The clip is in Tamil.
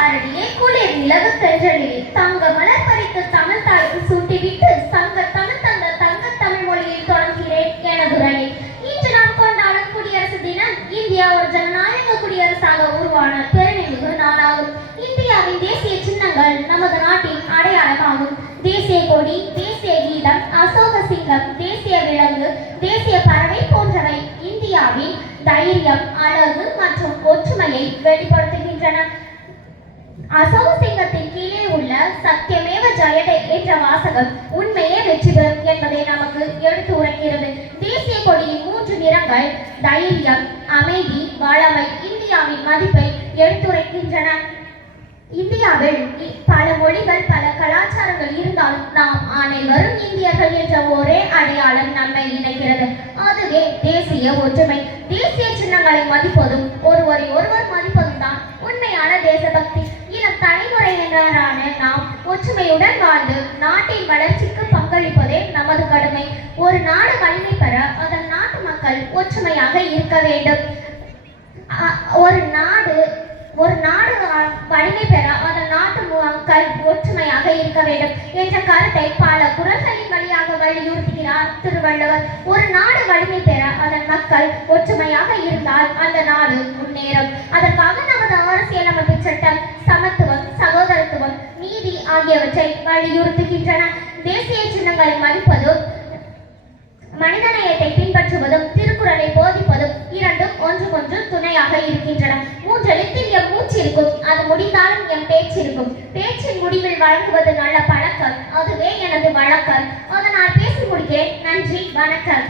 சாரடியே குளிர் நிலவு கன்றலிலே தங்க மலர் பறித்து தமிழ் தாய்க்கு சூட்டிவிட்டு சங்க தமிழ் தந்த தங்க தமிழ் மொழியில் தொடங்குகிறேன் எனதுரையை. இன்று நாம் கொண்டாடும் குடியரசு தினம் இந்தியா ஒரு ஜனநாயக குடியரசாக உருவான பெருமைமிகு நாடாகும். இந்தியாவின் தேசிய சின்னங்கள் நமது நாட்டின் அடையாளமாகும். தேசிய கொடி, தேசிய கீதம், அசோக சிங்கம், தேசிய விலங்கு, தேசிய பறவை போன்றவை இந்தியாவின் தைரியம், அழகு மற்றும் ஒற்றுமையை வெளிப்படுத்துகின்றன. அசோக சிங்கத்தின் கீழே உள்ள சத்தியமேவ ஜெயதே என்ற வாசகம் உண்மையே வெற்றி பெறும் என்பதை நமக்கு எடுத்து உரைக்கிறது. தேசிய கொடியின் 3 நிறங்கள் தைரியம், அமைதி, வளமை இந்தியாவின் மதிப்பை எடுத்துரைக்கின்றன. இந்தியாவில் பல மொழிகள், பல கலாச்சாரங்கள் இருந்தாலும் நாம் அனைவரும் இந்தியர்கள் என்ற ஒரே அடையாளம் நம்மை இணைக்கிறது. அதுவே தேசிய ஒற்றுமை. தேசிய சின்னங்களை மதிப்பதும் ஒருவரை ஒருவர் மதிப்பதும் தான் உண்மையான தேசபக்தி. இளம் தலைமுறையினரான நாம் ஒற்றுமையுடன் வாழ்ந்து நாட்டின் வளர்ச்சிக்கு பங்களிப்பதே நமது கடமை. ஒரு நாடு வலிமை பெற அதன் நாட்டு மக்கள் ஒற்றுமையாக இருக்க வேண்டும். ஒரு நாடு வலிமை பெற அதன் நாட்டு மக்கள் ஒற்றுமையாக இருக்க வேண்டும் என்ற கருத்தை பல குரல்களின் வழியாக வலியுறுத்துகிறார் திருவள்ளுவர். ஒரு நாடு வலிமை பெற அதன் மக்கள் ஒற்றுமையாக இருந்தால் அந்த நாடு முன்னேறும். அதற்காக நமது அரசியலமைப்பு சட்டம் சமத்துவம், சகோதரத்துவம், நீதி ஆகியவற்றை வலியுறுத்துகின்றன. தேசிய சின்னங்களை மதிப்பதும் மனிதநேயத்தை பின்பற்றுவதும் திருக்குறளை போதிப்பதும் இரண்டும் ஒன்றுக்கொன்று துணையாக இருக்கின்றன. 3 எழுத்தில் எம் மூச்சு இருக்கும், அது முடிந்தாலும் எம் பேச்சு இருக்கும். பேச்சின் முடிவில் வழங்குவது நல்ல பழக்கம், அதுவே எனது வழக்கம். அதனால் பேசி முடிக்கிறேன். நன்றி, வணக்கம்.